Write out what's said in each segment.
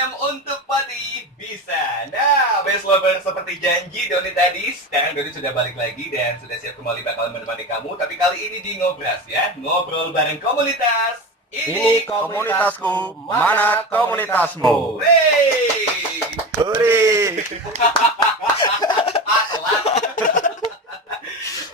FM untuk Pati bisa. Nah, best lover seperti janji Doni tadi, sekarang Doni sudah balik lagi dan sudah siap kembali bakal menemani kamu. Tapi kali ini di Ngobras ya, ngobrol bareng komunitas. Ini komunitasku, mana komunitasmu? Wey! Hore!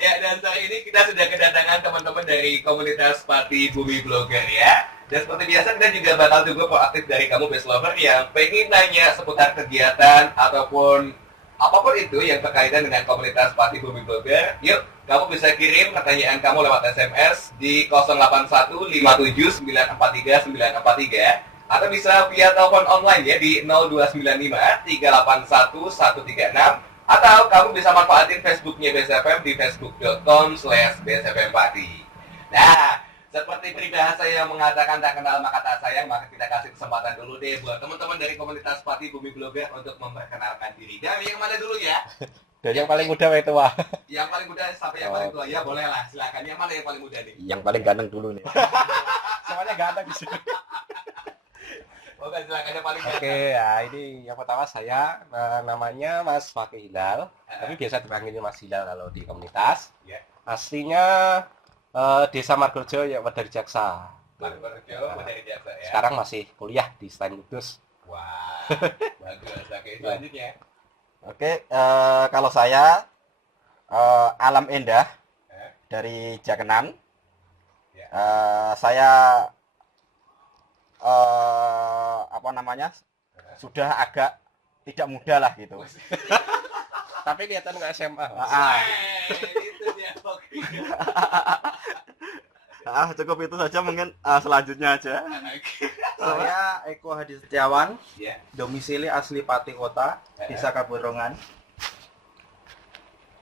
Ya, dan saat ini kita sudah kedatangan teman-teman dari komunitas Pati Bumi Blogger ya. Dan seperti biasa kita juga bakal tunggu proaktif dari kamu best lover yang pengen nanya seputar kegiatan ataupun apapun itu yang berkaitan dengan komunitas Pati Bumi Blogger. Yuk, kamu bisa kirim pertanyaan kamu lewat SMS di 08154943 atau bisa via telepon online ya di 0295381136 atau kamu bisa manfaatin Facebooknya BSFM di facebook.com/bsfmpati. Nah, seperti peribahasa yang mengatakan tak kenal maka tak sayang, maka kita kasih kesempatan dulu deh buat teman-teman dari komunitas Pati Bumi Blogger untuk memperkenalkan diri. Dan yang mana dulu ya? Dan yang paling muda itu wah. Yang paling muda sampai yang paling tua ya, boleh lah, silakan. Yang mana yang paling muda nih? Yang paling ganteng dulu nih. Semuanya ganteng di sini. Oke, silakan yang paling ganteng. Oke, ya ini yang pertama saya namanya Mas Fakih Hilal, tapi biasa dipanggilnya Mas Hilal kalau di komunitas. Ya. Aslinya Desa Margorejo ya dari Jaksa. Margorejo, dari Jaksa ya. Sekarang masih kuliah di Stain Kudus. Wah, bagus. Oke, selanjutnya. Oke, kalau saya Alam Endah dari Jakenan. Ya. Saya apa namanya? Sudah agak tidak muda lah gitu. Tapi kelihatan nggak SMA. Itu dia. Oke. Cukup itu saja mungkin selanjutnya aja. Saya Eko Hadi Setiawan, Ya. domisili asli Pati Kota, Desa Kaborongan.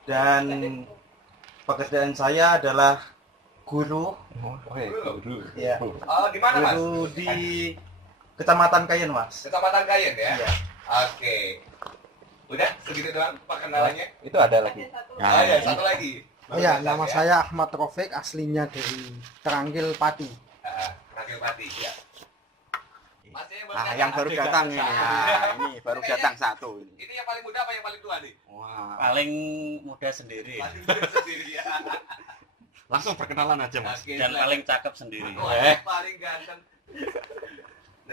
Dan pekerjaan saya adalah guru, Guru. ya, Oh, di mana, Mas? guru di Kecamatan Kayen, Mas. Kecamatan Kayen ya? Iya. Oke. Udah segitu doang perkenalannya? Itu ada lagi. Oh ya, satu lagi. Oh ya, nama saya Ahmad Rafiq, aslinya dari Teranggil Pati. Rakyat Pati, ya. Masnya Yang baru datang ini. Ini baru datang satu ini. Ini yang paling muda apa yang paling tua nih? Wah. Paling muda sendiri Paling muda sendiri ya. Langsung perkenalan aja, Mas. Oke, dan silakan. paling cakep sendiri. Paling ganteng.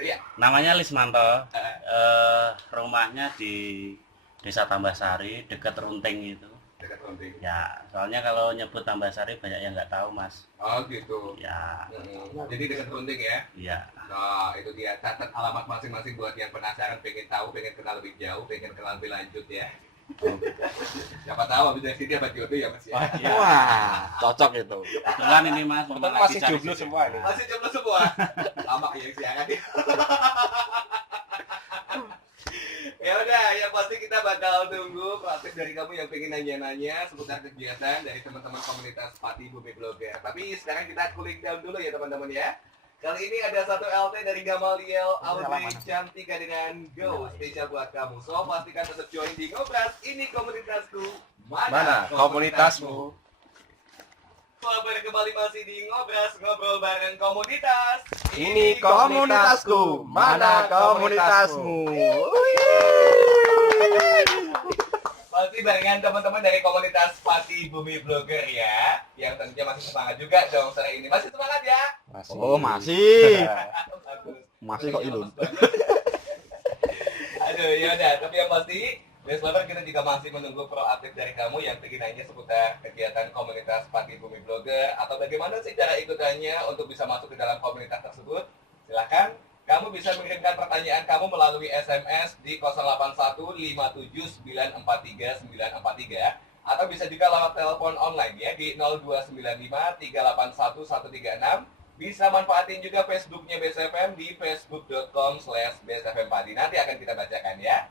Ya. Namanya Lismanto. Rumahnya di Desa Tambahsari, dekat Runting itu. Dekat Ronting. Ya, soalnya kalau nyebut Tambahsari banyak yang nggak tahu, Mas. Oh gitu. Ya, Jadi dekat Ronting ya. iya. Nah, itu dia, catat alamat masing-masing buat yang penasaran, pengen tahu, pengen kenal lebih jauh, pengen kenal lebih lanjut ya. Siapa tahu habis dari sini dapat jodoh ya Mas ya. Wah, cocok itu. Kebetulan ini Mas, Kebetulan lagi masih cari jomblo sini. semua ini. Masih jomblo semua. Lama ya siangan ya. Ya udah, yang pasti kita bakal tunggu proaktif dari kamu yang pengen nanya-nanya seputar kegiatan dari teman-teman komunitas Pati Bumi Blogger. Tapi sekarang kita cooling down dulu ya teman-teman ya. Kali ini ada satu LT dari Gamaliel Audrey Cantika dengan Go spesial buat kamu. So pastikan tetap join di Ngobras. Ini komunitasku. Mana komunitasmu? Selamat kembali masih di Ngobras, ngobrol bareng komunitas. Ini komunitasku, mana komunitasmu? Masih barengan teman-teman dari komunitas Pati Bumi Blogger ya, yang tentunya masih semangat juga dong sore ini. Masih semangat ya? Masih. Oh, masih. Bagus. Masih kok ilun. Aduh, ya udah. Tapi yang pasti, best lover kita juga masih menunggu proaktif dari kamu yang ingin nanya seputar kegiatan komunitas Pati Bumi Blogger atau bagaimana sih cara ikutannya untuk bisa masuk ke dalam komunitas tersebut. Silahkan. Kamu bisa mengirimkan pertanyaan kamu melalui SMS di 08154943 atau bisa juga lewat telepon online ya di 0295381136. Bisa manfaatin juga Facebooknya BSFM di facebook.com/bsfmpati. Nanti akan kita bacakan ya.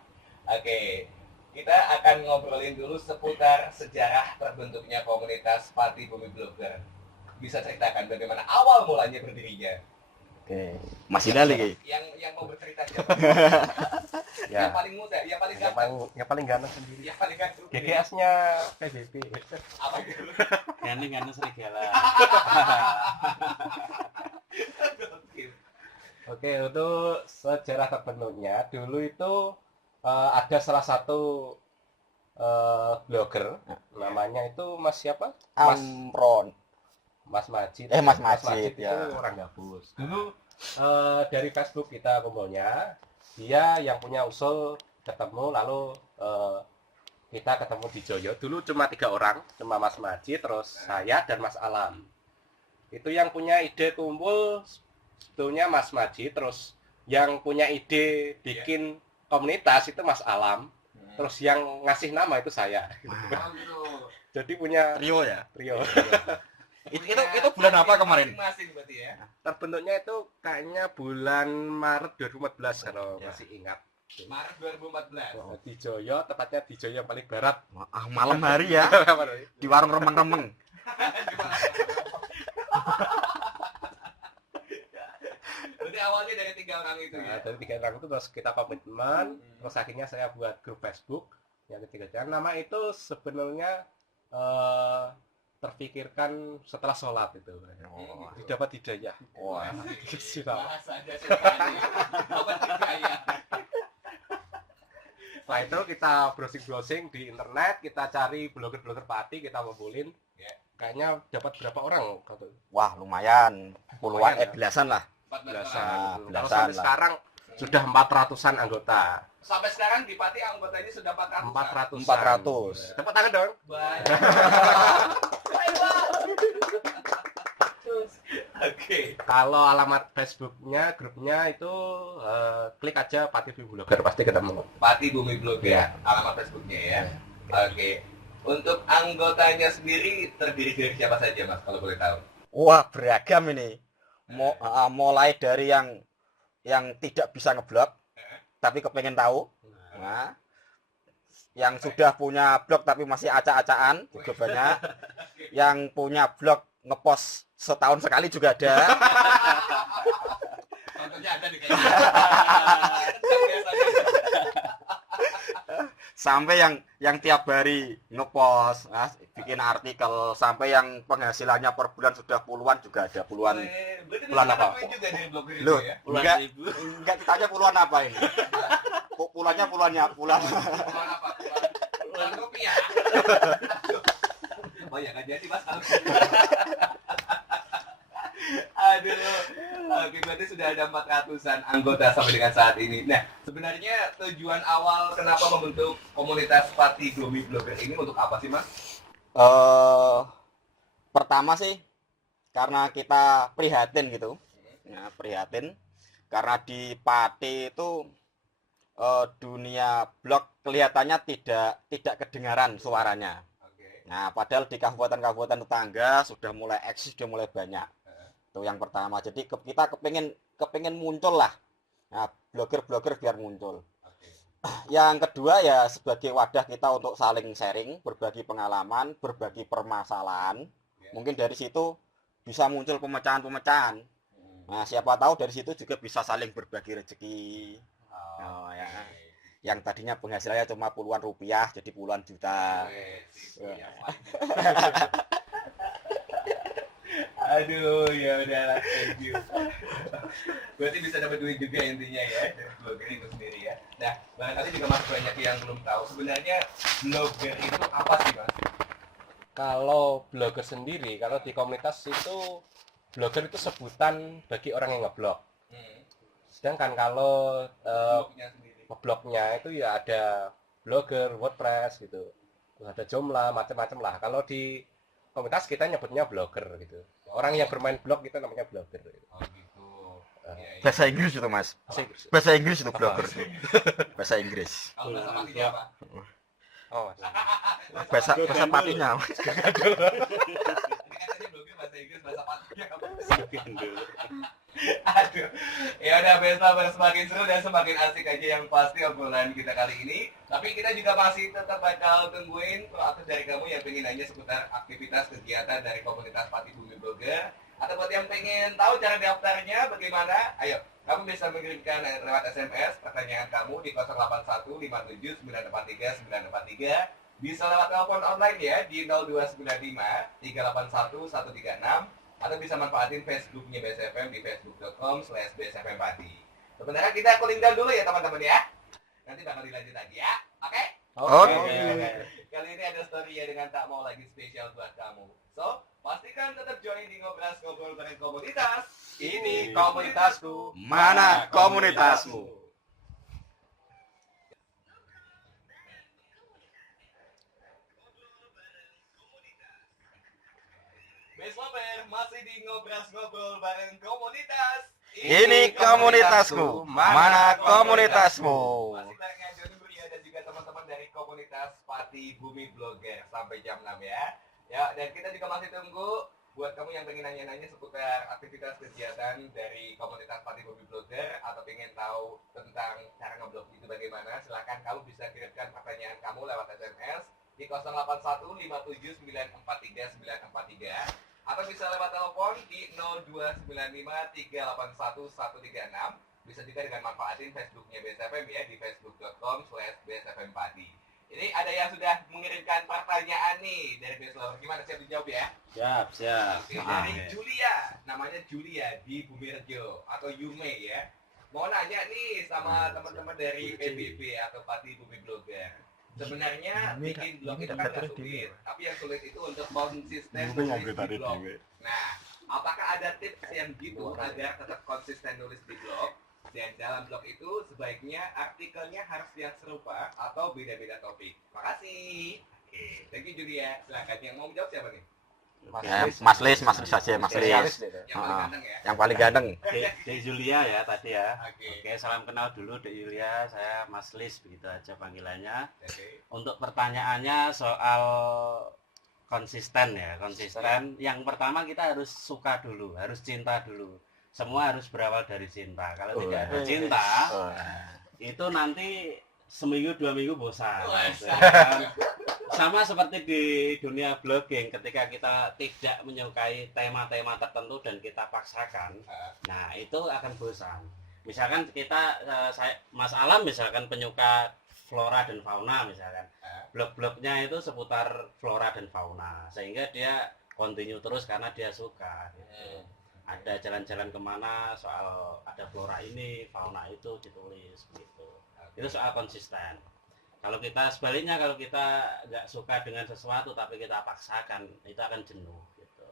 Oke, kita akan ngobrolin dulu seputar sejarah terbentuknya komunitas Pati Bumi Blogger. Bisa ceritakan bagaimana awal mulanya berdirinya? Oke. Masih dali ki. Yang mau bercerita siapa? Ya. Yang paling muda, yang paling Yang ganteng, paling, yang paling ganteng sendiri. yang paling ganteng. GGS-nya PBB. Apa itu? Ganteng serigala. Gokil. Oke, untuk sejarah terbentuknya dulu itu ada salah satu blogger namanya itu Mas siapa? Amron. Mas Majid. Mas Majid, itu ya. orang gabus. Dulu dari Facebook kita kumpulnya, dia yang punya usul ketemu, lalu kita ketemu di Joyo. Dulu cuma 3 orang, cuma Mas Majid, terus saya dan Mas Alam. Itu yang punya ide kumpul sebetulnya Mas Majid, terus yang punya ide bikin komunitas itu Mas Alam, terus yang ngasih nama itu saya. Oh, gitu. Jadi punya Trio ya. trio. Itu bulan apa kemarin? Masing-masing berarti ya. Terbentuknya itu kayaknya bulan Maret 2014 kalau Ya. masih ingat. Maret 2014. Di Joyo, tepatnya di Joyo yang paling barat. Malam hari ya. Di warung remeng-remeng. Berarti awalnya dari 3 orang itu ya. Nah, dari 3 orang itu terus kita komitmen, terus akhirnya saya buat grup Facebook yang ketiga. Nama itu sebenarnya terpikirkan setelah sholat itu. Didapat hidayah. Wah. Dikasih nama. Bahasanya sekali. Apa ya? Setelah itu kita browsing-browsing di internet, kita cari blogger-blogger Pati, kita ngumpulin. Ya. Kayaknya dapat berapa orang? Wah, lumayan. Puluhan, Lumayan, ya. Belasan lah. 14 orang. Belasan. Kalau belasan sampai lah. sekarang sudah 400-an anggota. Sampai sekarang di Pati anggotanya sudah 400. 400. 400. Tepuk tangan dong. Banyak. Oke. Kalau alamat Facebooknya, grupnya itu klik aja Pati Bumi Blogger, pasti ketemu. Pati Bumi Blogger, Ya. alamat Facebooknya ya. Oke. Untuk anggotanya sendiri terdiri dari siapa saja Mas kalau boleh tahu? Wah, beragam ini. Mulai dari yang tidak bisa ngeblog tapi kepengen tahu. Nah, yang sudah punya blog tapi masih acak-acakan juga banyak. Yang punya blog ngepost setahun sekali juga ada. Contohnya ada di kayaknya. Sampai yang tiap hari ngepost, bikin artikel, sampai yang penghasilannya per bulan sudah puluhan juga ada, puluhan. Berarti Bulan bisa apa? dapat juga dari blogger itu Loh, ya. enggak ditanya puluhan apa ini. Puluhan Puluhan apa? Puluhan rupiah. Oh ya nggak jadi Mas. Aduh. Oke, berarti sudah ada 400-an anggota sampai dengan saat ini. Nah, sebenarnya tujuan awal kenapa membentuk komunitas Pati Bumi Blogger ini untuk apa sih, Mas? Pertama sih karena kita prihatin gitu. Nah, prihatin karena di Pati itu dunia blog kelihatannya tidak kedengaran suaranya. Oke. Nah, padahal di kabupaten-kabupaten tetangga sudah mulai eksis, sudah mulai banyak. Itu yang pertama. Jadi kita kepengen muncul lah. Nah, blogger-blogger biar muncul. Oke. Yang kedua ya sebagai wadah kita untuk saling sharing, berbagi pengalaman, berbagi permasalahan. Ya. Mungkin dari situ bisa muncul pemecahan-pemecahan. Nah, siapa tahu dari situ juga bisa saling berbagi rezeki. Oh, ya. Yang tadinya penghasilannya cuma puluhan rupiah jadi puluhan juta. Aduh, ya udahlah, thank you. Berarti bisa dapat duit juga intinya ya dari blogger itu sendiri ya. Nah, barangkali juga masih banyak yang belum tahu sebenarnya blogger itu apa sih, Mas? Kalau blogger sendiri, kalau di komunitas itu blogger itu sebutan bagi orang yang ngeblog. Sedangkan kalau Blognya sendiri. ngeblognya itu ya ada blogger, WordPress gitu. Terus ada Joomla, macam-macam lah. Kalau di komunitas kita nyebutnya blogger gitu. Orang yang bermain blog itu namanya blogger. Oh gitu. Iya, iya. Bahasa Inggris itu, Mas. Bahasa Inggris itu blogger. Bahasa Inggris. Kalau bahasa patinya apa? Oh, Bahasa patinya. Katanya blogger bahasa Inggris, bahasa patinya apa? Aduh. Ya udah besok semakin seru dan semakin asik aja yang pasti obrolan kita kali ini. Tapi kita juga masih tetap bakal tungguin proaktif dari kamu yang pengen nanya seputar aktivitas kegiatan dari komunitas Pati Bumi Blogger. Atau buat yang pengen tahu cara daftarnya bagaimana, ayo kamu bisa mengirimkan lewat SMS pertanyaan kamu di 08157943 bisa lewat telepon online ya di 0295 381 136 atau bisa manfaatin Facebooknya BSFM di facebook.com/bsfmpati. Sebenarnya kita cooling down dulu ya teman-teman ya. Nanti bakal dilanjut lagi ya. Oke? Oke. Kali ini ada story ya dengan tak mau lagi spesial buat kamu. So, pastikan tetap join di ngobrol bareng komunitas. Ini komunitasku. Mana komunitasmu? Best Lover masih di ngobrol bareng komunitas. Ini komunitasku. Mana komunitasmu? Masih bareng Joni Buria dan juga teman-teman dari komunitas Pati Bumi Blogger sampai jam 6 ya. Ya, dan kita juga masih tunggu buat kamu yang pengen nanya-nanya seputar aktivitas kegiatan dari komunitas Pati Bumi Blogger atau pengen tahu tentang cara ngeblog itu bagaimana, silahkan kamu bisa kirimkan pertanyaan kamu lewat SMS di 081543943943 atau bisa lewat telepon di 02953813136. Bisa juga dengan manfaatin Facebooknya BSFM ya di facebook.com/bsfmpati. Ini ada yang sudah mengirimkan pertanyaan nih dari Beslover. Gimana, siap dijawab ya? Siap. Oke, dari Julia, namanya Julia di Bumirjo atau Yume ya. Mau nanya nih sama teman-teman dari PBB atau Pati Bumi Blogger. Sebenarnya bikin blog itu kan nggak sulit, tapi yang sulit itu untuk konsisten nulis di blog. Nah, apakah ada tips yang gitu agar tetap konsisten nulis di blog? Dan dalam blog itu sebaiknya artikelnya harus yang serupa atau beda-beda topik. Makasih. Oke, thank you Julia. Silakan, yang mau menjawab siapa nih? Ya, Mas Lis saja, Mas Lis. Yang paling ganteng ya. Yang paling ganteng. Dek Julia ya tadi ya. Oke. Oke, salam kenal dulu Dek Julia. Saya Mas Lis, begitu aja panggilannya. Oke. Untuk pertanyaannya soal konsisten ya, konsisten. Yang pertama kita harus suka dulu, harus cinta dulu. Semua harus berawal dari cinta. Kalau tidak ada cinta, itu nanti seminggu 2 minggu bosan. Sama seperti di dunia blogging, ketika kita tidak menyukai tema-tema tertentu dan kita paksakan, nah itu akan bosan. Misalkan kita, Mas Alam misalkan penyuka flora dan fauna misalkan, blog-blognya itu seputar flora dan fauna, sehingga dia continue terus karena dia suka. Gitu. Ada jalan-jalan kemana soal ada flora ini, fauna itu ditulis gitu. Itu soal konsisten. Kalau kita sebaliknya, kalau kita nggak suka dengan sesuatu tapi kita paksakan, itu akan jenuh gitu.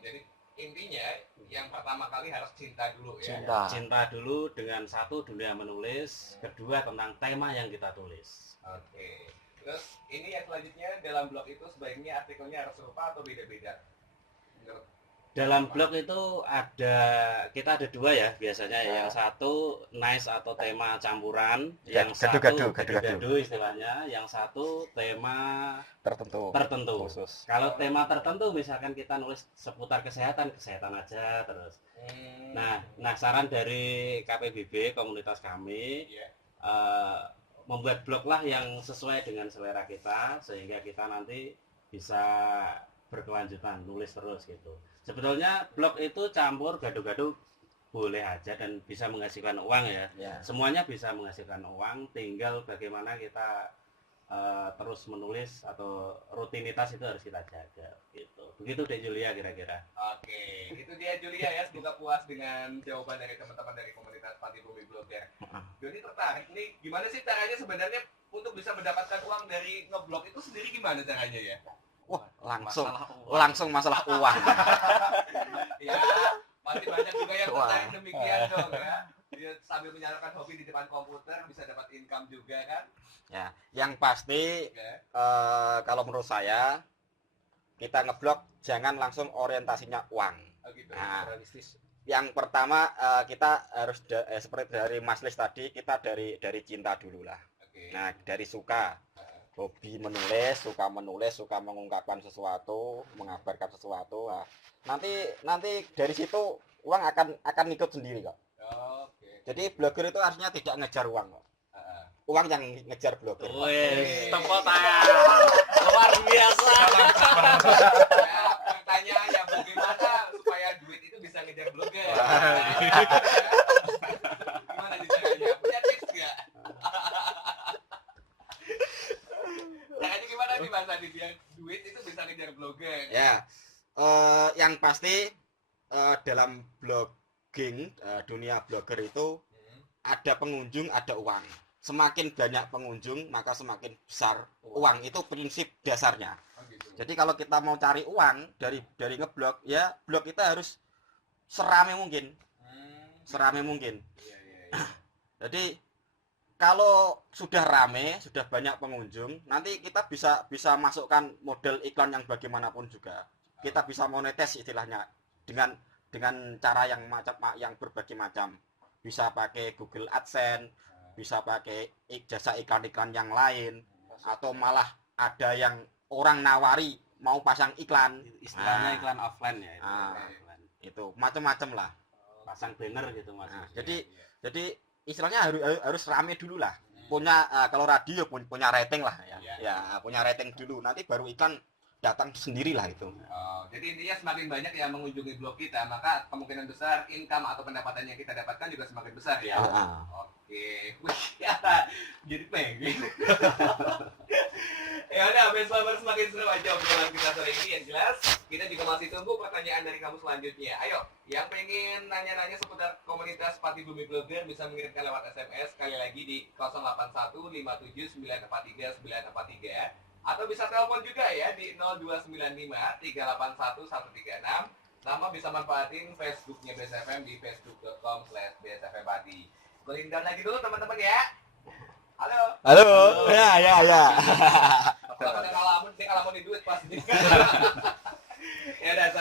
Jadi intinya yang pertama kali harus cinta dulu ya. Cinta dulu dengan satu dunia menulis, kedua tentang tema yang kita tulis. Oke. Terus ini yang selanjutnya, dalam blog itu sebaiknya artikelnya harus serupa atau beda-beda? Menurut Dalam blog itu kita ada 2 ya biasanya. Yang satu nice atau tema campuran, yang satu gado-gado istilahnya, yang satu tema tertentu. Khusus. Kalau tema tertentu misalkan kita nulis seputar kesehatan aja terus. Nah, saran dari KPBB komunitas kami, membuat blog lah yang sesuai dengan selera kita, sehingga kita nanti bisa berkelanjutan nulis terus gitu. Sebetulnya blog itu campur gado-gado boleh aja dan bisa menghasilkan uang ya. Semuanya bisa menghasilkan uang, tinggal bagaimana kita terus menulis atau rutinitas itu harus kita jaga gitu. Begitu deh Julia kira-kira. Oke, itu dia Julia ya. Semoga puas dengan jawaban dari teman-teman dari komunitas Pati Bumi Blogger. Jadi tertarik nih, gimana sih caranya sebenarnya untuk bisa mendapatkan uang dari ngeblog itu sendiri, gimana caranya ya? Wah, langsung masalah uang. Ya, pasti banyak juga yang tertarik demikian dong ya. Dia sambil menyalakan hobi di depan komputer bisa dapat income juga kan? Ya, yang pasti kalau menurut saya kita ngeblog jangan langsung orientasinya uang. Oh gitu. Nah, yang pertama kita harus seperti dari Mas Lis tadi, kita dari cinta dulu lah. Nah, dari suka. Hobi menulis, suka mengungkapkan sesuatu, mengabarkan sesuatu. Nah, nanti dari situ uang akan ikut sendiri kok. Jadi blogger itu harusnya tidak ngejar uang kok. Uang yang ngejar blogger. Wih, tepuk tangan. Luar biasa. Pertanyaannya bagaimana supaya duit itu bisa ngejar blogger? Gimana caranya? Punya tips nggak? Caranya gimana nih Mas Adi biar duit itu bisa ngejar blogger? Ya, yang pasti dalam blogging, dunia blogger itu ada pengunjung, ada uang. Semakin banyak pengunjung, maka semakin besar uang. Itu prinsip dasarnya. Oh, gitu. Jadi kalau kita mau cari uang dari ngeblog, ya blog kita harus serame mungkin. Serame mungkin. Iya, iya, iya. Jadi kalau sudah rame, sudah banyak pengunjung, nanti kita bisa masukkan model iklan yang bagaimanapun juga. Kita bisa monetis istilahnya dengan cara yang berbagai macam. Bisa pakai Google AdSense, bisa pakai jasa iklan-iklan yang lain, atau malah ada yang orang nawari mau pasang iklan. Istilahnya Nah, iklan offline ya itu. Ah. Offline. itu macam-macam lah. Pasang banner gitu Mas. Nah, Iya, jadi istilahnya harus rame dulu lah. Punya kalau radio punya rating lah ya. Iya. Ya, punya rating dulu. Nanti baru iklan datang sendiri lah itu. Oh, jadi intinya semakin banyak yang mengunjungi blog kita, maka kemungkinan besar income atau pendapatan yang kita dapatkan juga semakin besar ya. Heeh. Oke, wih, ya, jadi pengen. Ya udah, besok semakin seru aja obrolan kita sore ini. Yang jelas, kita juga masih tunggu pertanyaan dari kamu selanjutnya. Ayo, yang pengen nanya-nanya seputar komunitas Pati Bumi Blogger bisa mengirimkan lewat SMS sekali lagi di 08157939943 atau bisa telepon juga ya di 0295381136. Sama bisa manfaatin Facebooknya BSFM di facebook.com/bsfmpati. Cooling down lagi dulu teman-teman ya. Halo. Halo. Ya. Kalau ada ngalamun di duit pasti. Ya dan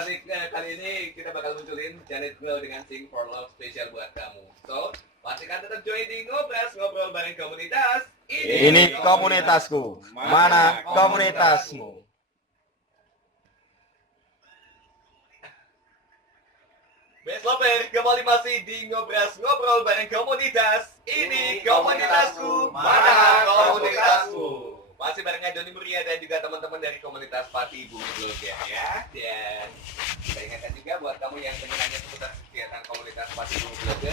kali ini kita bakal munculin Janet Glow dengan Sing for Love spesial buat kamu. So, pastikan tetap join di ngobrol bareng komunitas. Ini komunitasku. Mana komunitasmu? Besloper kembali masih di ngobrol bareng komunitas. Ini komunitasku, mana komunitasmu? Masih barengan Doni Muria dan juga teman-teman dari komunitas Pati Bumi Blogger ya. Dan kita ingatkan juga buat kamu yang pengen nanya seputar kegiatan komunitas Pati Bumi Blogger,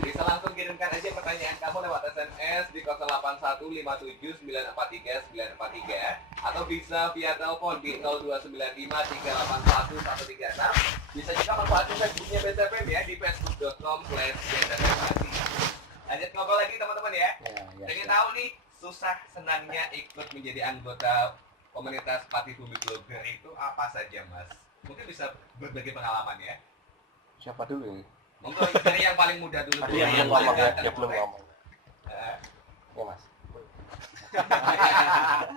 bisa langsung kirimkan aja pertanyaan kamu lewat SMS di 081579439943 atau bisa via telepon di 02953811136. Bisa juga manfaatin Facebooknya BSFM ya di facebook.com/bsfmpati. Lanjut ngobrol lagi teman-teman ya. Pengen tahu nih susah senangnya ikut menjadi anggota komunitas Pati Bumi Blogger itu apa saja Mas? Mungkin bisa berbagi pengalaman ya. Siapa dulu ini? Monggo dari yang paling muda dulu. Dia Yang belum ngomong ya, ganteng dia belum boleh. ngomong. Ya Mas.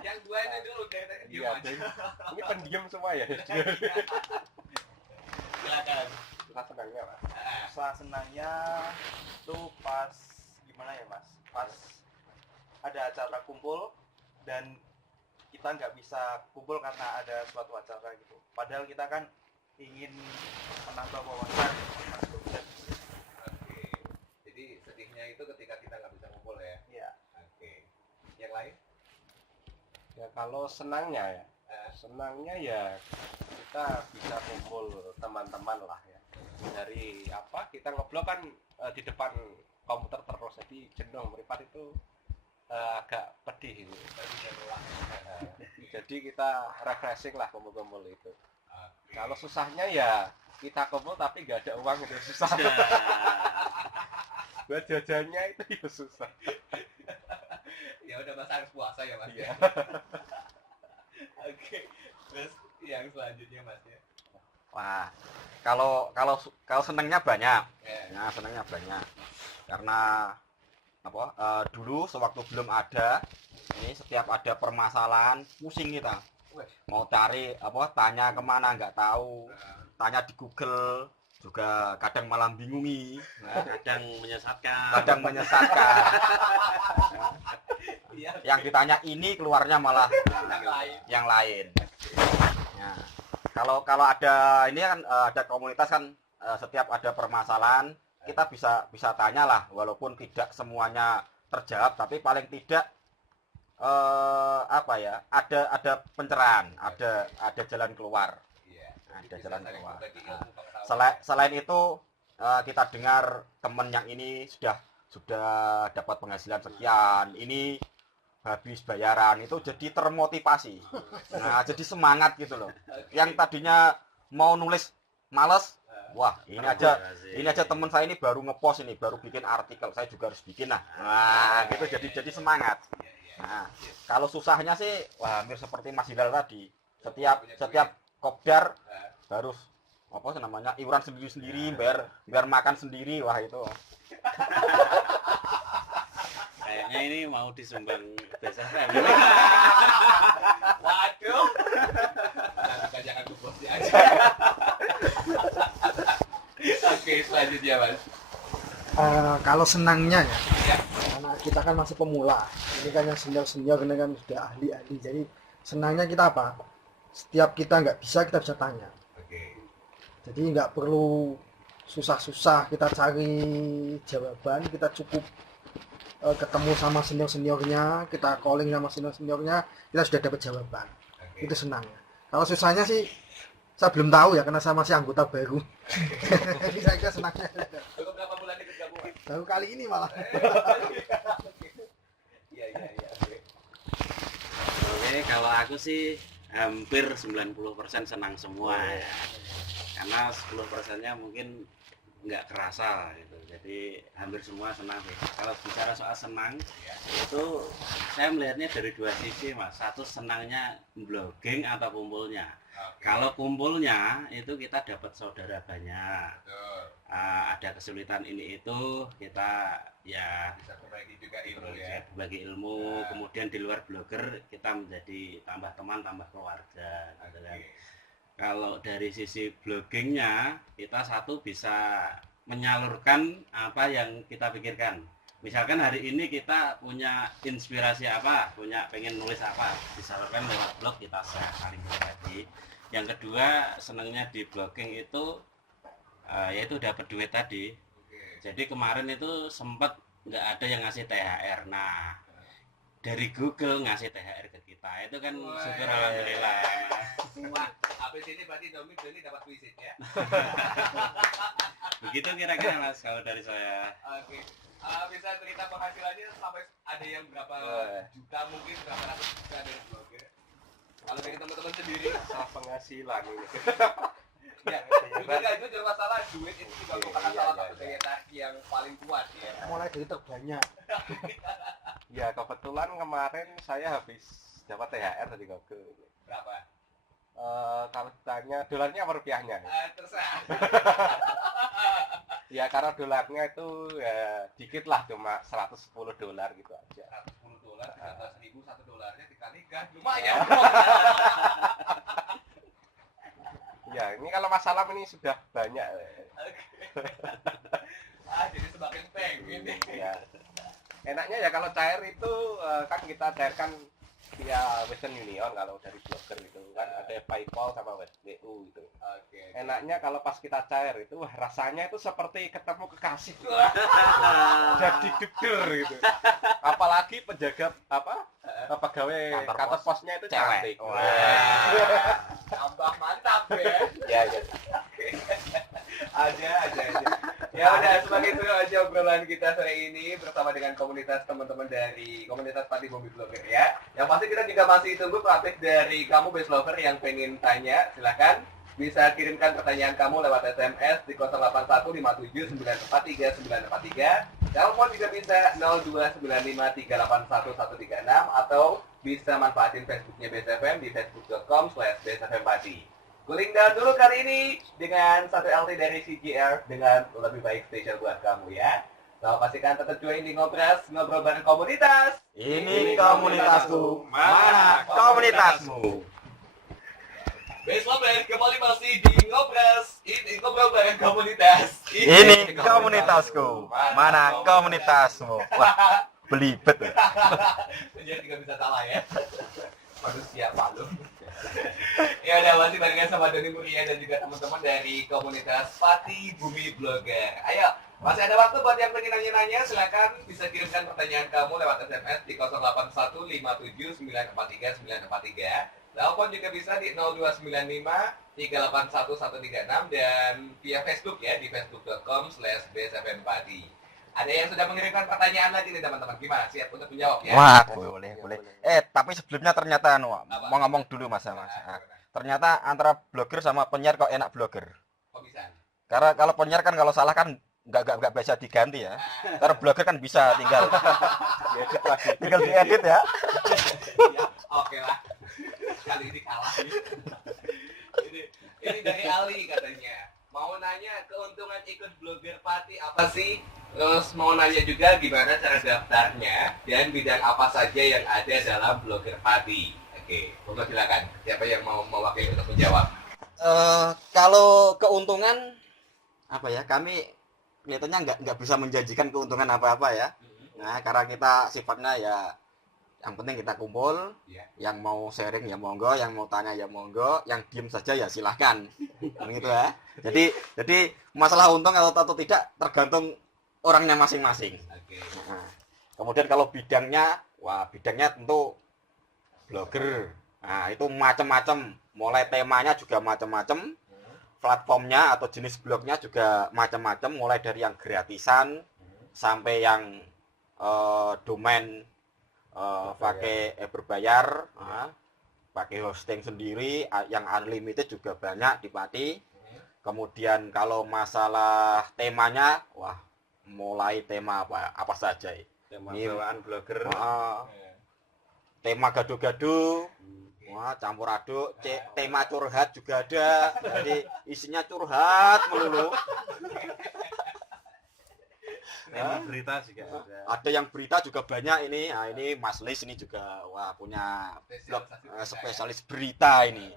Yang dua ini dulu dari Iya, diam aja. ini pendiam semua ya. Silakan. Susah senangnya Mas. Susah senangnya tuh pas gimana ya Mas, pas ada acara kumpul dan kita nggak bisa kumpul karena ada suatu acara gitu, padahal kita kan ingin menambah wawasan Mas Dokter. Oke. Jadi sedihnya itu ketika kita nggak bisa ngumpul ya. Ya, Oke. Yang lain? Ya kalau senangnya ya kita bisa kumpul teman-teman lah ya. Dari apa kita ngeblok kan di depan komputer terus, jadi jenuh meripat itu agak pedih ini. Jadi kita refreshing lah kumpul-kumpul itu. Kalau susahnya ya kita kumpul tapi nggak ada uang, itu susah. Buat jajannya itu ya susah. Ya udah Mas harus puasa ya Mas. Iya. Oke. Terus yang selanjutnya Mas ya. Wah, kalau senangnya banyak. Ya. Ya, senangnya banyak. Karena dulu sewaktu belum ada, ini setiap ada permasalahan pusing kita. Mau cari tanya kemana nggak tahu, tanya di Google juga kadang malah bingungi, Kadang menyesatkan. kadang menyesatkan. Iya. Yang ditanya ini keluarnya malah Yang lain. yang lain. Ya. Kalau ada ini kan ada komunitas kan, setiap ada permasalahan kita bisa tanya lah, walaupun tidak semuanya terjawab, tapi paling tidak ada pencerahan, ada jalan keluar. Iya. Ada jalan keluar. Berbagi ilmu pengetahuan. Selain itu kita dengar teman yang ini sudah dapat penghasilan sekian, ini habis bayaran, itu jadi termotivasi. Nah, jadi semangat gitu loh. Yang tadinya mau nulis males, Wah, ini aja teman saya ini baru ngepost ini, baru bikin artikel, saya juga harus bikin nah. Nah, gitu jadi semangat. Nah, kalau susahnya sih wah hampir seperti Mas Hilal tadi. Setiap kopdar harus apa sih namanya? Iuran sendiri-sendiri, biar makan sendiri. Wah, itu. Kayaknya ini mau disumbang BSFM. Waduh. Kita jangan bosnya aja. Oke, selanjutnya Mas. Kalau senangnya ya, Ya. karena kita kan masih pemula, ini kan yang senior ini kan sudah ahli-ahli, jadi senangnya kita apa? Setiap kita nggak bisa, kita bisa tanya. Oke. Jadi nggak perlu susah-susah kita cari jawaban, kita cukup ketemu sama senior-seniornya, kita calling sama senior-seniornya, kita sudah dapat jawaban. Oke. Itu senangnya. Kalau susahnya sih saya belum tahu ya, karena saya masih anggota baru. Ini saya kira senangnya. Baru berapa bulan ikut gabungan? Baru kali ini malah. Iya. Oke. Oke, kalau aku sih hampir 90% senang semua ya. Karena 10%-nya mungkin nggak kerasa gitu. Jadi hampir semua senang sih. Kalau bicara soal senang, itu saya melihatnya dari dua sisi Mas. Satu senangnya blogging atau kumpulnya. Oke. Kalau kumpulnya itu kita dapat saudara banyak. Betul. Ada kesulitan ini itu kita ya Bisa berbagi juga ilmu ya. berbagi ilmu, kemudian di luar blogger kita menjadi tambah teman, tambah keluarga gitu kan. Oke. Kalau dari sisi bloggingnya kita satu bisa menyalurkan apa yang kita pikirkan. Misalkan hari ini kita punya inspirasi apa, pengen nulis apa, disalurkan lewat blog, kita share saling berbagi. Yang kedua senangnya di blogging itu yaitu dapat duit tadi. Oke. Jadi kemarin itu sempat nggak ada yang ngasih THR. Nah, dari Google ngasih THR ke kita. Itu kan Wah. syukur alhamdulillah. Wah, habis ini berarti Domi Doni dapat visit ya. Begitu kira-kira Mas kalau dari saya. Oke. Bisa cerita penghasilannya sampai ada yang berapa juta mungkin, berapa ratus juta dari blogger. Kalau dari teman-teman sendiri, Masalah penghasilan ini. ya, juga itu juga masalah duit itu juga merupakan salah satu daya tarik yang paling kuat ya. Mulai dari terbanyak. Ya kebetulan kemarin saya habis dapat THR dari Google. Berapa? Kalau ditanya dolarnya apa rupiahnya? Terserah. Ya karena dolarnya itu ya dikit lah, cuma $110 gitu aja. $110, 13.000 $1 dikalikan lumayan. Ya ini kalau masalah ini sudah banyak. Jadi semakin pengen nih. Ya. Enaknya ya kalau cair itu kan kita cairkan via Western Union kalau dari blogger itu kan ada PayPal sama WU gitu. Oke. Enaknya kalau pas kita cair itu rasanya itu seperti ketemu kekasih. Wah. Jadi degder gitu. Apalagi penjaga pegawai kantor posnya itu Cewek. cantik. Tambah mantap ya. Ya, ya. Aja. Ya udah, sebagai itu aja obrolan kita sore ini bersama dengan komunitas teman-teman dari komunitas Pati Bumi Blogger ya. Yang pasti kita juga masih tunggu praktik dari kamu base lover yang pengen tanya. Silakan bisa kirimkan pertanyaan kamu lewat SMS di 081943943943. Telepon juga bisa 02953811136 atau bisa manfaatin Facebooknya BSFM di facebook.com/bsfmpati. Cooling down dulu kali ini dengan satu LT dari CGR dengan lebih baik spesial buat kamu ya. So, pastikan tetap join di Ngobras, ngobrol bareng komunitas. Ini komunitasku, mana komunitasmu? Baseline kembali masih di Ngobras, ini ngobrol bareng komunitas. Ini komunitasku, mana komunitasmu? Wah, belibet. Jadi juga bisa salah ya. Manusia malu. Ya udah, masih barengan sama Doni Muria dan juga teman-teman dari komunitas Pati Bumi Blogger. Ayo, masih ada waktu buat yang pengen nanya-nanya, silakan bisa kirimkan pertanyaan kamu lewat SMS di 081579433943. Telepon juga bisa di 0295381136 dan via Facebook ya di facebook.com/bsfmpati. Ada yang sudah mengirimkan pertanyaan lagi nih teman-teman. Gimana? Siap untuk menjawab ya? Wah, boleh. Tapi sebelumnya ternyata mau ngomong dulu Mas. Ternyata antara blogger sama penyiar kok enak blogger. Kok bisa? Karena kalau penyiar kan kalau salah kan nggak bisa diganti ya. Karena blogger kan bisa tinggal tinggal diedit ya. Ya, oke lah. Kali ini kalah. Ini dari Ali katanya. Mau nanya keuntungan ikut blogger party apa sih? Terus mau nanya juga gimana cara daftarnya dan bidang apa saja yang ada dalam blogger party. Oke, monggo silakan. Siapa yang mau mewakili untuk menjawab? Kalau keuntungan apa ya? Kami kelihatannya nggak bisa menjanjikan keuntungan apa-apa ya. Nah, karena kita sifatnya ya yang penting kita kumpul, Ya. yang mau sharing ya monggo, yang mau tanya ya monggo, yang diem saja ya silahkan, gitu ya. Jadi masalah untung atau tidak tergantung orangnya masing-masing. Oke. Nah, kemudian kalau bidangnya, bidangnya tentu blogger. Nah, itu macam-macam, mulai temanya juga macam-macam, platformnya atau jenis blognya juga macam-macam, mulai dari yang gratisan sampai yang domain pakai berbayar, pakai hosting sendiri, yang unlimited juga banyak di Pati. Kemudian kalau masalah temanya, mulai tema apa saja. Tema bawaan blogger. Tema gaduh-gaduh, campur aduk, tema curhat juga ada. Jadi isinya curhat melulu. Tema berita juga ada. Ada yang berita juga banyak ini. Nah, ini Mas Lis ini juga punya blog spesialis berita ini.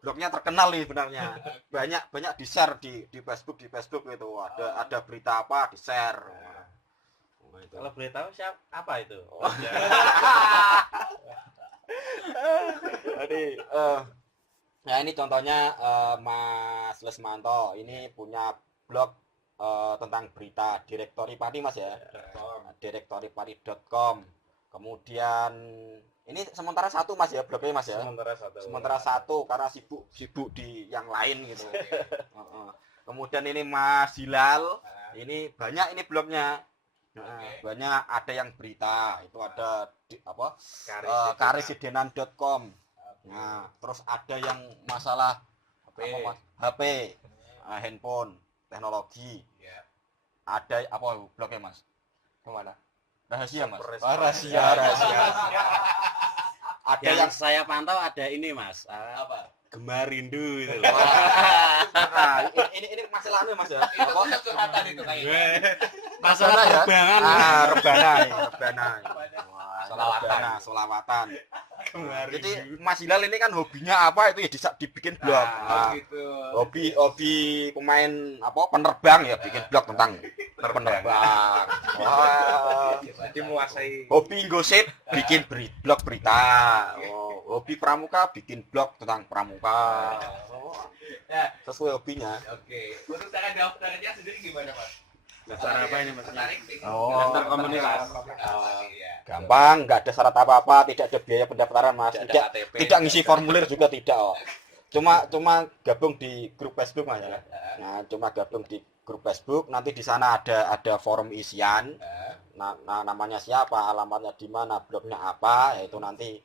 Blognya terkenal nih sebenarnya. Banyak di-share di Facebook itu. Ada berita apa di-share. Kalau boleh tahu apa itu? Jadi ya ini contohnya Mas Lesmanto ini punya blog tentang berita Direktori Pati Mas ya. Direktoripati.com. Kemudian ini sementara satu Mas ya blognya Mas ya. Sementara satu karena sibuk di yang lain gitu. Kemudian ini Mas Hilal, ini banyak ini blognya. Banyak ada yang berita, itu ada karisidenan.com. Nah, terus ada yang masalah HP, handphone, teknologi. Ada apa blognya Mas? Kemana? Rahasia Mas. Rahasia. Ada Yang saya pantau ada ini Mas. Apa? Gemar Rindu itu. Ini masalahnya Mas ya. Itu kan curhatan itu kayaknya. Masalah ya? terbangan. Rebana. Solawatan. Jadi Mas Hilal ini kan hobinya apa itu ya dibikin blog. Gitu. Hobi pemain penerbang ya bikin blog tentang penerbang. Jadi menguasai. Hobi gosip bikin blog berita. Hobi pramuka bikin blog tentang pramuka. Sesuai hobinya. Oke. Untuk cara daftarnya sendiri gimana Mas? Dasar apa ini Mas? Tertarik nih? Daftar komunitas. Iya. Gampang, nggak ada syarat apa-apa, tidak ada biaya pendaftaran Mas, tidak ngisi formulir juga tidak. Cuma gabung di grup Facebook Mas ya. Nah, cuma gabung di grup Facebook, nanti di sana ada forum isian. Nah, namanya siapa, alamatnya di mana, blognya apa, yaitu nanti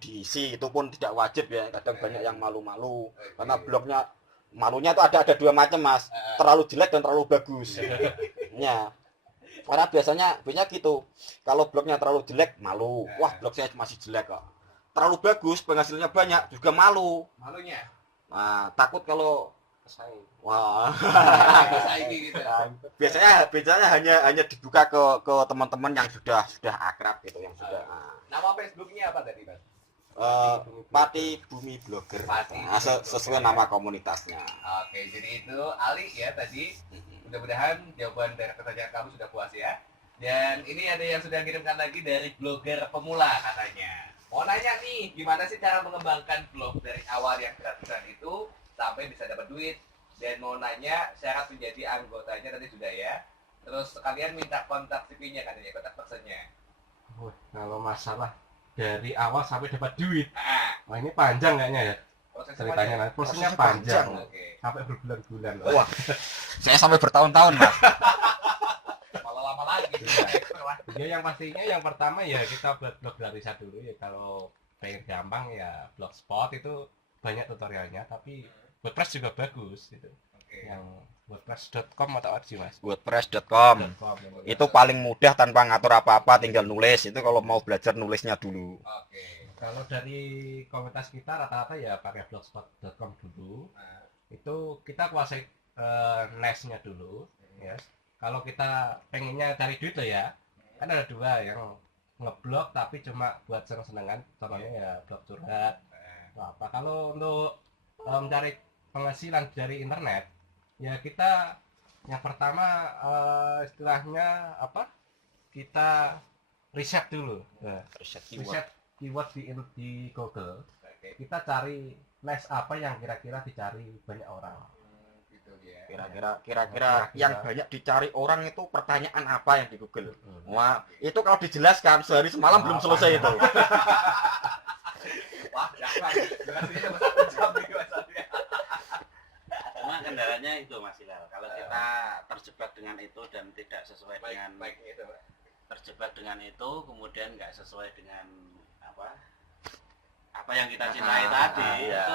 diisi. Itu pun tidak wajib ya. Kadang banyak yang malu-malu karena blognya malunya itu ada dua macam Mas, terlalu jelek dan terlalu bagus. Ya. Karena biasanya gitu. Kalau blognya terlalu jelek, malu. Wah, blog saya masih jelek kok. Terlalu bagus, penghasilnya banyak, juga malu. Malunya? Nah, takut kalau wah. Gitu. Biasanya hanya dibuka ke teman-teman yang sudah akrab gitu, yang sudah. Nama Facebooknya apa tadi Mas? Pati Bumi Blogger. Sesuai nama komunitasnya. Oke, jadi itu Ali ya tadi. Mudah-mudahan jawaban dari pertanyaan kamu sudah puas ya. Dan ini ada yang sudah kirimkan lagi dari blogger pemula katanya. Mau nanya nih, gimana sih cara mengembangkan blog dari awal yang gratisan itu sampai bisa dapat duit? Dan mau nanya syarat menjadi anggotanya tadi sudah ya. Terus sekalian minta kontak CV-nya kan ya, kontak personnya. Kalau masalah dari awal sampai dapat duit, Nah, ini panjang kayaknya ya proses ceritanya. Prosesnya panjang. panjang, Oke. sampai berbulan-bulan. Wah, saya sampai bertahun-tahun Mas. Malah lama lagi. Ya yang pastinya yang pertama ya kita buat blog gratisan dulu ya. Kalau pengen gampang ya Blogspot itu banyak tutorialnya, tapi WordPress juga bagus gitu. yang wordpress.com atau apa sih Mas? wordpress.com .com. itu paling mudah tanpa ngatur apa-apa, tinggal nulis. Itu kalau mau belajar nulisnya dulu. Oke. Kalau dari komunitas kita rata-rata ya pakai blogspot.com dulu. Itu kita kuasai niche-nya dulu ya. Kalau kita pengennya cari duit loh ya, kan ada dua, yang ngeblog tapi cuma buat seneng-senengan, contohnya ya blog curhat apa. Kalau untuk mencari penghasilan dari internet ya, kita yang pertama istilahnya apa, kita riset dulu. Nah, riset keyword di Google. Kita cari niche apa yang kira-kira dicari banyak orang. Gitu ya. Kira-kira yang banyak dicari orang itu pertanyaan apa yang di Google. Wah, itu kalau dijelaskan sehari semalam belum selesai itu. Wah, jangan. Durasinya udah 1 jam nih Mas Adi. Cuma kendalanya itu Mas Hilal. Kalau kita terjebak dengan itu dan tidak sesuai dengan Baik itu, Pak. terjebak dengan itu, kemudian nggak sesuai dengan apa yang kita cintai tadi, iya. itu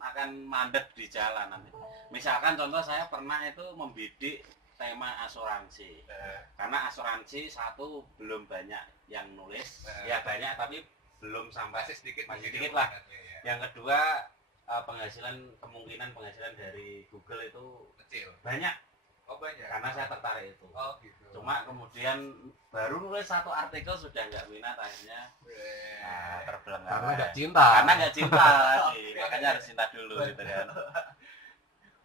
akan mandek di jalan nanti. Misalkan contoh, saya pernah itu membidik tema asuransi, karena asuransi satu belum banyak yang nulis, ya banyak tapi belum sampai Masih sedikit lah. Yang kedua, kemungkinan penghasilan dari Google itu kecil. banyak, Oh, banyak. karena saya tertarik itu. Oh, gitu. Cuma kemudian baru nulis 1 artikel sudah nggak minat, akhirnya terbelang Karena nggak cinta. karena nggak cinta lagi, makanya harus cinta dulu gitu kan.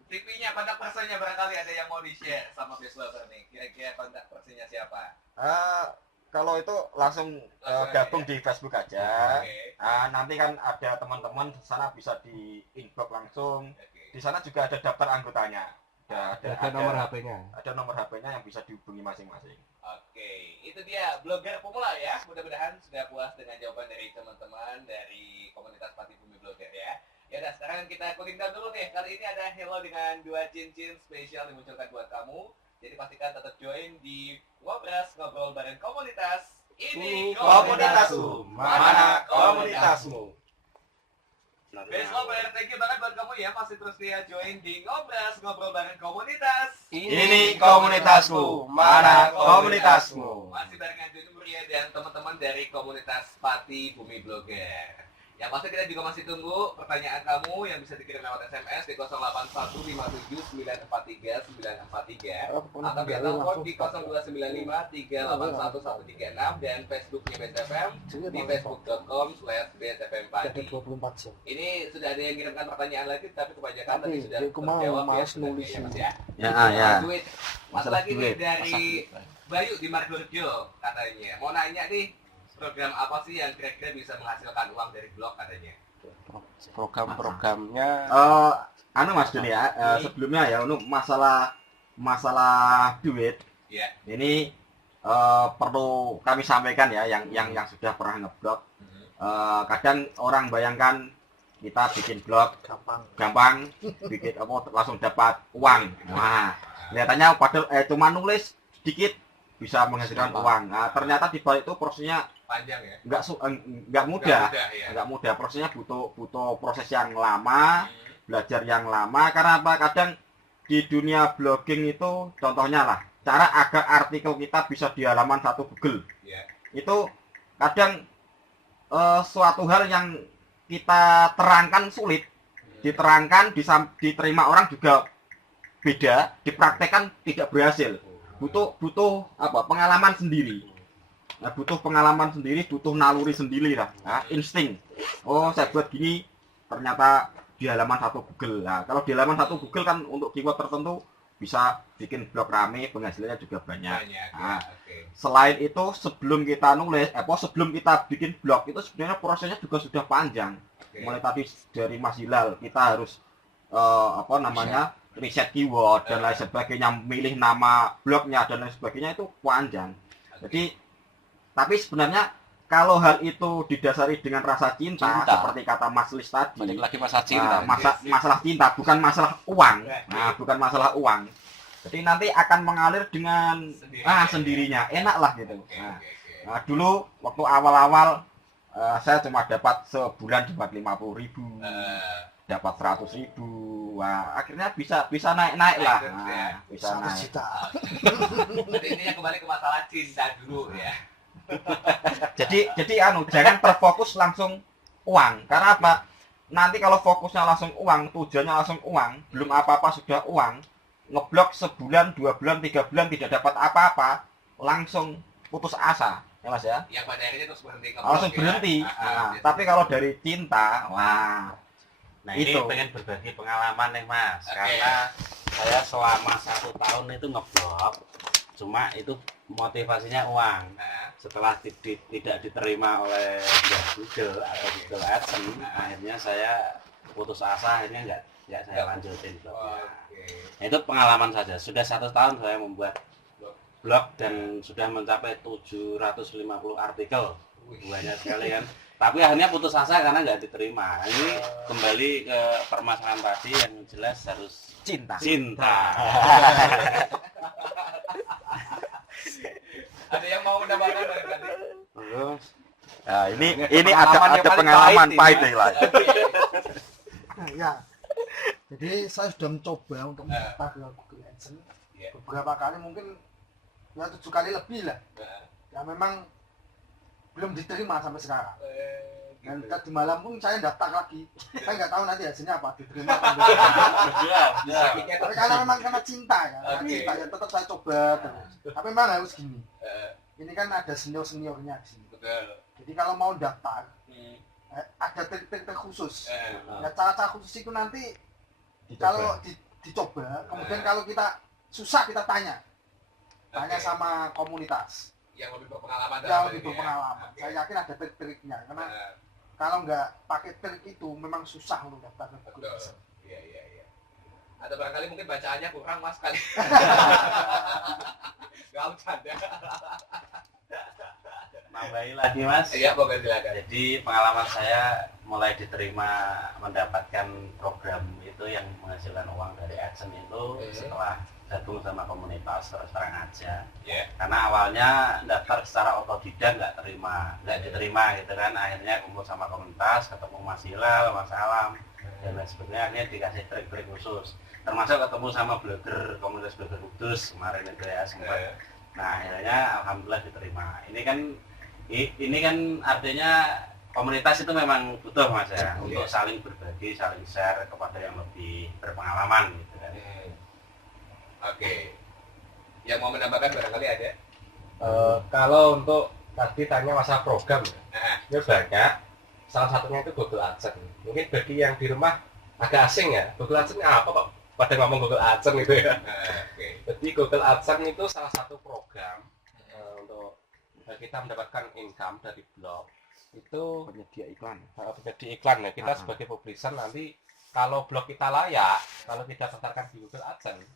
TV-nya, kontak personnya barangkali ada yang mau di-share sama Best Lover nih. Kira-kira kontak personnya siapa? Kalau itu langsung gabung di Facebook aja. Oke. Nanti kan ada teman-teman di sana bisa di inbox langsung. Oke. Di sana juga ada daftar anggotanya. Ada nomor HP-nya. Ada nomor HP-nya yang bisa dihubungi masing-masing. Oke, itu dia blogger pemula ya. Mudah-mudahan sudah puas dengan jawaban dari teman-teman dari komunitas Pati Bumi Blogger ya. Ya udah, sekarang kita cooling down dulu nih. Kali ini ada Hello dengan 2 cincin spesial dimunculkan buat kamu. Jadi pastikan tetap join di Ngobras, ngobrol bareng komunitas. Ini Komunitasku, mana komunitasmu? Best Lover, thank you banget buat kamu ya. Masih terus dia join di Ngobras, ngobrol bareng komunitas. Ini komunitasku, mana komunitasmu? Masih barengan Juni Muria dan teman-teman dari komunitas Pati Bumi Blogger. Yang pasti kita juga masih tunggu pertanyaan kamu yang bisa dikirim lewat SMS di 081573943943 atau via telepon di 0295381136 dan Facebooknya BSFM di facebook.com/bsfmpati. Ada 24 jam. Ini sudah ada yang kirimkan pertanyaan lagi, tapi kebanyakan tadi Tapi sudah dia kemau terjawab males ya, nulis. ya, Mas ya. Ya. Duit. Mas Masalah lagi nih duit. dari Bayu di Margorejo katanya. Mau nanya nih, program apa sih yang kira-kira bisa menghasilkan uang dari blog katanya? Program-programnya Mas Doni ya, sebelumnya ya untuk masalah duit. Iya. Ini perlu kami sampaikan ya, yang sudah pernah ngeblog. Kadang orang bayangkan kita bikin blog gampang bikin langsung dapat uang. Nah, kelihatannya padahal cuma nulis sedikit bisa menghasilkan uang. Nah, ternyata di balik itu prosesnya Panjang ya? nggak mudah. Ya. Nggak mudah, prosesnya butuh proses yang lama, belajar yang lama. Karena apa? Kadang di dunia blogging itu contohnya lah, cara agar artikel kita bisa di halaman 1 Google. Iya. Itu kadang suatu hal yang kita terangkan sulit, diterangkan diterima orang juga beda, dipraktekkan tidak berhasil. Butuh pengalaman sendiri. Nah, butuh pengalaman sendiri, butuh naluri sendiri lah, insting. Oh, saya buat gini, ternyata di halaman 1 Google. Nah, kalau di halaman 1 Google kan untuk keyword tertentu bisa bikin blog rame, penghasilannya juga banyak. Nah, selain itu sebelum kita nulis, sebelum kita bikin blog itu sebenarnya prosesnya juga sudah panjang. Mulai tadi dari Mas Hilal, kita harus riset keyword dan lain sebagainya, milih nama blognya dan lain sebagainya, itu panjang. Jadi tapi sebenarnya kalau hal itu didasari dengan rasa cinta. Seperti kata Mas Lis tadi, balik lagi masalah cinta. Masalah cinta, bukan masalah uang. Nah, bukan masalah uang. Jadi nanti akan mengalir dengan sendirinya, enak lah gitu. Nah, dulu waktu awal-awal saya cuma dapat sebulan dapat 50.000. dapat 100.000. Wah, akhirnya bisa naik lah. Naik, Nah, ya. bisa 100 naik. juta. Jadi intinya kembali ke masalah cinta dulu ya. Jadi jangan terfokus langsung uang. Karena apa? Nanti kalau fokusnya langsung uang, tujuannya langsung uang, belum apa-apa sudah uang, ngeblok sebulan, 2 bulan, 3 bulan tidak dapat apa-apa, langsung putus asa, ya Mas ya. Yang pada akhirnya terus berhenti Langsung berhenti. Nah, tapi kalau dari cinta, wah, Nah ini Itu. pengen berbagi pengalaman nih Mas, Oke. karena saya selama 1 tahun itu ngeblok, cuma itu motivasinya uang. Setelah tidak diterima oleh Google atau Google AdSense, akhirnya saya putus asa, akhirnya nggak saya lanjutin blognya. Nah, itu pengalaman saja. Sudah 1 tahun saya membuat blog dan sudah mencapai 750 artikel, banyak sekali kan. Tapi akhirnya putus asa karena nggak diterima. Ini kembali ke permasalahan tadi yang jelas harus cinta. cinta. Ada yang mau menambahkan dari tadi? Terus Nah, ini pengalaman yang ada paling pengalaman pahit pahit ini, nih lah. Nah, ya. Jadi saya sudah mencoba untuk mendaftar ke Google AdSense Iya. beberapa kali, mungkin ya 7 kali lebih lah. Ya memang belum diterima sampai sekarang. Dan tadi malam pun saya daftar lagi. Saya nggak tahu nanti hasilnya apa, diterima apa enggak. Tapi karena memang karena cinta ya, karena Oke. cinta ya tetap saya coba terus. Tapi memang harus gini. Ini kan ada senior-seniornya di sini. Betul. Jadi kalau mau daftar ada trik-trik khusus. Ya cara-cara khusus itu nanti kalau dicoba, kemudian kalau kita susah kita tanya Oke. sama komunitas Yang lebih berpengalaman dalam yang hal lebih ini ya. berpengalaman. Oke. Saya yakin ada trik-triknya karena Eh, kalau nggak pakai trik itu memang susah untuk daftar ke Google Betul. AdSense. Iya. Atau barangkali mungkin bacaannya kurang mas kali. Gak bercanda. nambahin lagi Mas. Iya, boleh silakan. Jadi pengalaman saya mulai diterima mendapatkan program itu yang menghasilkan uang dari AdSense itu setelah gabung sama komunitas terus terang aja. Iya. Karena awalnya daftar secara otodidak nggak diterima gitu kan. Akhirnya kumpul sama komunitas, ketemu Mas Hilal, Mas Alam dan lain sebagainya. Akhirnya dikasih trik-trik khusus. Termasuk ketemu sama blogger komunitas blogger Kudus kemarin itu ya sempat. Nah akhirnya alhamdulillah diterima. Ini kan artinya komunitas itu memang butuh Mas ya untuk saling berbagi, saling share kepada yang lebih berpengalaman gitu kan. Oke. Yang mau menambahkan barangkali ada? Kalau untuk tadi tanya masalah program Nah, ya banyak. Salah satunya itu Google AdSense. Mungkin bagi yang di rumah agak asing ya, Google AdSense apa kok pada ngomong Google AdSense gitu ya. oke. Jadi Google AdSense itu salah satu program untuk kita mendapatkan income dari blog. Itu Penyedia iklan. menjadi iklan ya. Kita Ah. sebagai publisher nanti kalau blog kita layak, kalau kita daftarkan di Google AdSense,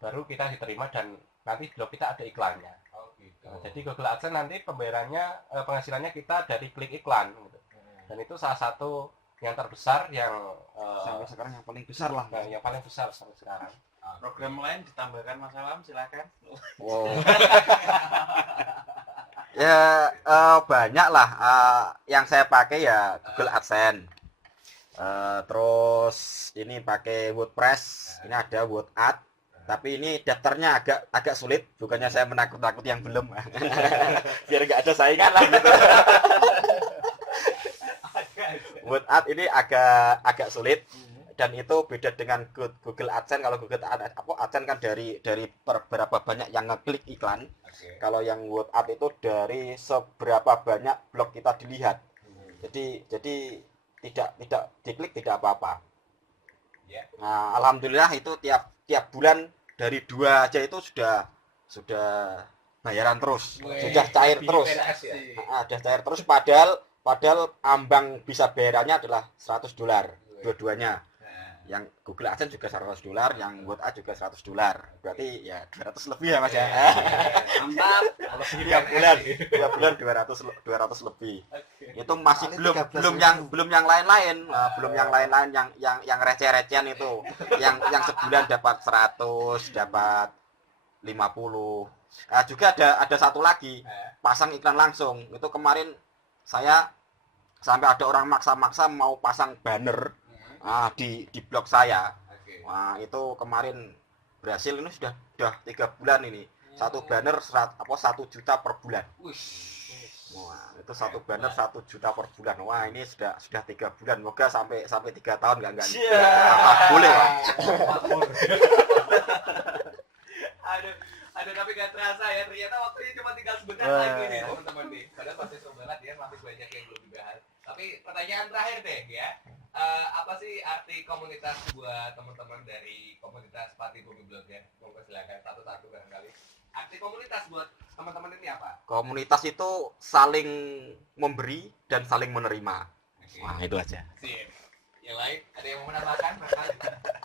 baru kita diterima dan nanti blog kita ada iklannya. Oh gitu. Nah, jadi Google AdSense nanti pembayarannya penghasilannya kita dari klik iklan gitu. Dan itu salah satu yang terbesar yang Sampai sekarang yang paling besar lah. yang paling besar sampai sekarang. Program lain ditambahkan Mas Alam silakan. Wow. Ya banyak lah. Yang saya pakai ya Google AdSense. Terus ini pakai WordPress. Ini ada WordAd. Tapi ini daftarnya agak sulit. Bukannya saya menakut-nakut yang belum. Biar nggak ada saingan lah gitu. WordAd ini agak sulit. Dan itu beda dengan Google AdSense. Kalau Google AdSense kan dari berapa banyak yang ngeklik iklan. Oke. Kalau yang WordAd itu dari seberapa banyak blog kita dilihat. Jadi tidak diklik tidak apa-apa. Ya. Nah, alhamdulillah itu tiap bulan dari 2 aja itu sudah bayaran terus. Wih, Sudah cair terus. PNS ya? Sudah cair terus padahal ambang bisa bayarannya adalah $100 dua-duanya. Yang Google AdSense juga $100, yang WordAd juga $100. Berarti ya 200 lebih ya Mas ya. Mantap. Tiap bulan 200 lebih. Itu masih Kali belum yang lain-lain, belum yang lain-lain yang receh-recehan itu. Yang sebulan dapat 100, dapat 50. Juga ada satu lagi, pasang iklan langsung. Itu kemarin saya sampai ada orang maksa-maksa mau pasang banner di blog saya. Oke. Wah, itu kemarin berhasil, ini sudah 3 bulan ini. Satu banner 1 juta per bulan. Wush. Wah, itu satu banner 1 juta per bulan. Wah, ini sudah 3 bulan. Moga sampai 3 tahun enggak. Boleh, Pak. Aduh, tapi gak terasa ya, ternyata waktunya cuma tinggal sebentar Wah. lagi nih teman-teman nih. Padahal masih seru banget ya, masih banyak yang belum dibahas. Tapi pertanyaan terakhir deh ya, apa sih arti komunitas buat teman-teman dari komunitas Pati Bumi Blogger? Monggo silakan satu-satu barangkali. Arti komunitas buat teman-teman ini apa? Komunitas itu saling memberi dan saling menerima. Oke. Wah, itu aja. Sip. Yang lain ada yang mau menambahkan? Barangkali?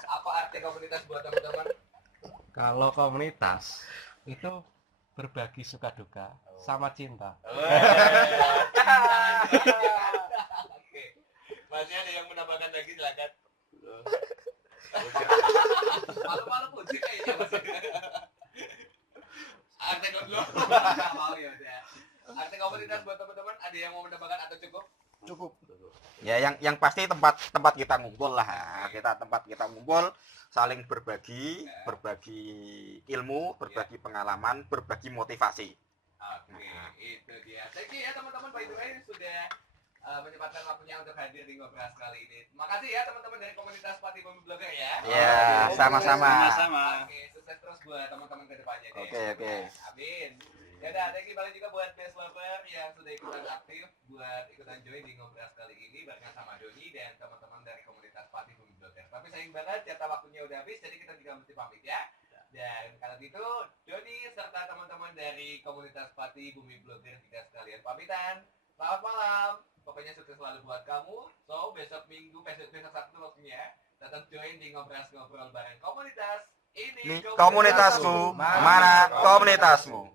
Apa arti komunitas buat teman-teman? Kalau komunitas itu berbagi suka duka sama cinta. Oke. Masih ada yang menambahkan lagi silakan. Malu-malu puji kayaknya Mas. Arti belum. Mau ya udah. Arti komunitas buat teman-teman ada yang mau menambahkan atau cukup? Cukup. Ya, yang pasti tempat kita ngumpul lah. Tempat kita ngumpul, saling berbagi ilmu, berbagi pengalaman, berbagi motivasi. Oke, itu dia. Thank you ya teman-teman, by the way sudah menyempatkan waktunya untuk hadir di Ngobras kali ini. Makasih ya teman-teman dari komunitas Pati Bumi Blogger ya. Ya, sama-sama. Sama-sama. Oke, sukses terus buat teman-teman ke depannya deh. Oke. Amin. Ya udah, thank you balik juga buat Best Lover yang sudah ikutan aktif buat ikutan join di Ngobras kali ini barengan sama Doni dan teman-teman dari komunitas Pati Bumi Blogger. Tapi sayang banget jatah waktunya udah habis, jadi kita juga mesti pamit ya. Dan kalau gitu, Doni serta teman-teman dari komunitas Pati Bumi Blogger kita sekalian pamitan. Selamat malam. Pokoknya sukses selalu buat kamu. So, besok Minggu, besok Sabtu waktunya tetap join di ngobrol-ngobrol bareng komunitas. Ini Komunitasku, mana komunitasmu?